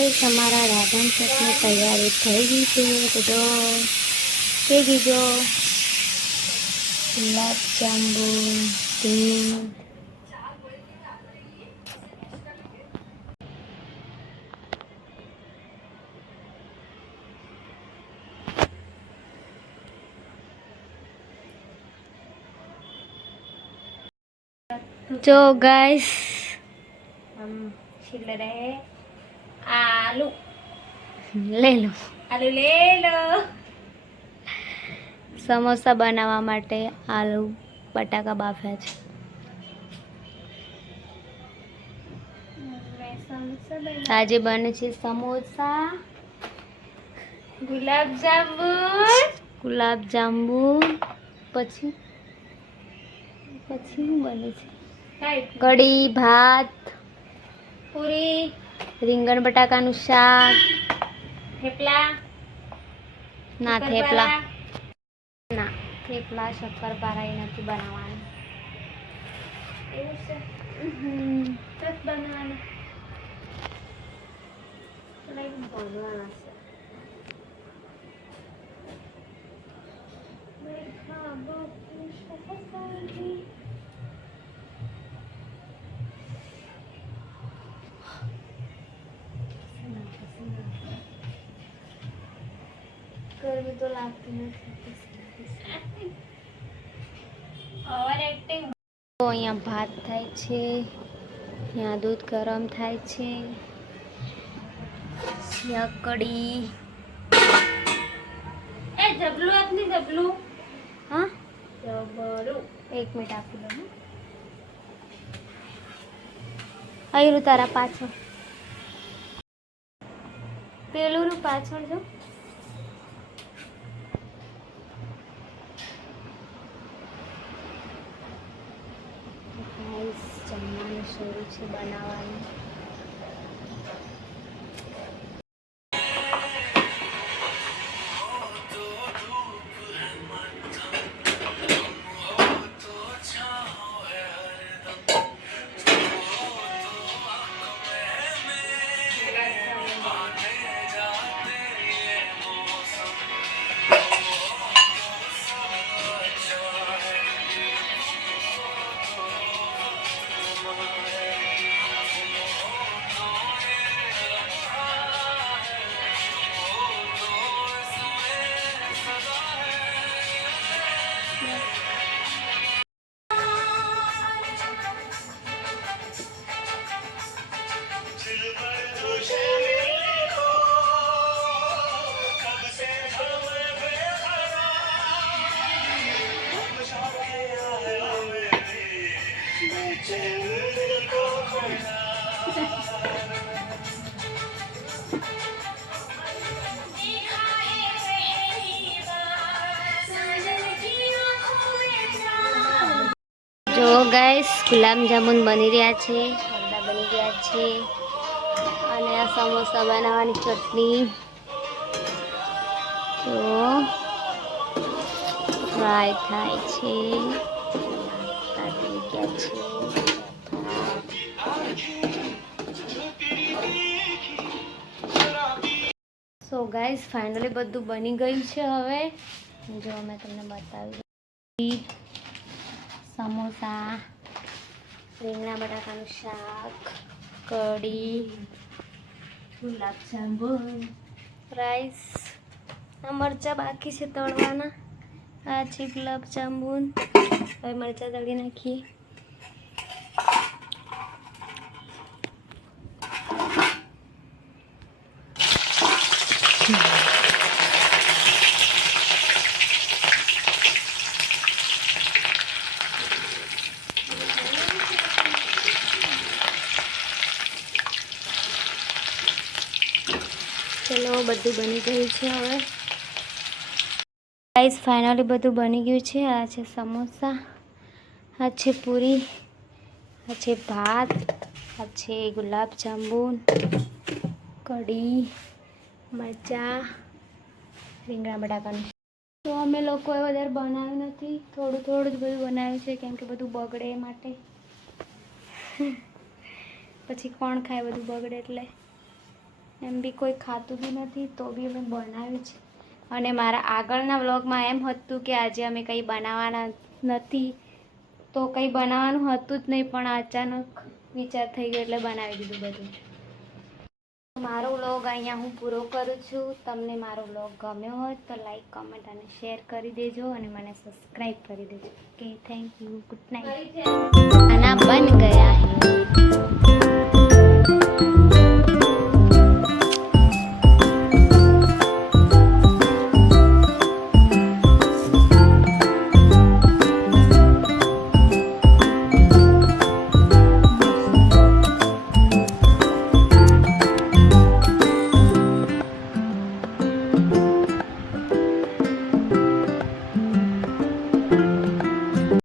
Guys અમારા રાધન સટની તૈયારી થઈ ગઈ છે. તો થઈ ગઈ જો ગુલાબ જાંબુ जो गाइस हम छील रहे हैं आलू ले लो समोसा बनावा माटे आलू बटाका बाफ्या छे. आज बने छे समोसा गुलाब जांबू પછી બને છે कढ़ी भात पूरी રીંગણ બટાકાનું શાક થેપલા ના થેપલા શક્કરપારા નથી બનાવવાનું એવું છે બનાવવાનું गर्मी तो लगती नहीं. और एक्टिंग तो यहाँ भात थाय छे, यहाँ दूध गरम थाय छे, यहाँ कढ़ी ए जबलू अपनी जबलू हाँ जबलू 1 मिनट आपी लो आयरू तारा पाछळ पेलू रू पाछळ जो जमवानुं शुरू छे बनाववानुं. जो गाइस गुलाब जामुन बनी रहा है, अंडा बनी गया है અને આ સમોસા બનાવવાની ચટણી તો ફ્રાય થાય છે. કાઢી ગયા છે સો ગાઈસ ફાઇનલી બધું બની ગયું છે. હવે જો મેં તમને બતાવી સમોસા, રીંગણા બટાકાનું શાક, કઢી, ગુલાબ જાંબુ, રાઈસ. આ મરચાં બાકી છે તળવાના. આ છે ગુલાબ જાંબુ. હવે મરચાં તળી નાખીએ. चलो બધું બની ગયું છે. હવે ગાઈસ ફાઇનલી બધું બની ગયું છે. આ છે સમોસા, આ છે પૂરી, આ છે ભાત, આ છે ગુલાબ જાંબુ, કઢી, મરચાં, રીંગણા બટાકાનું. તો અમે લોકોએ વધારે બનાવ્યું નથી, થોડું થોડું જ બધું બનાવ્યું છે કેમ કે બધું બગડે એ માટે. પછી કોણ ખાય બધું બગડે એટલે. એમ બી કોઈ ખાતું બી નથી તો બી અમે બનાવ્યું છે. અને મારા આગળના વ્લોગમાં એમ હતું કે આજે અમે કંઈ બનાવવાના નથી, તો કંઈ બનાવવાનું હતું જ નહીં, પણ અચાનક વિચાર થઈ ગયો એટલે બનાવી દીધું બધું. મારો વ્લોગ અહીંયા હું પૂરો કરું છું. તમને મારો વ્લોગ ગમ્યો હોય તો લાઈક, કમેન્ટ અને શેર કરી દેજો અને મને સબસ્ક્રાઈબ કરી દેજો. Okay, thank you, good night.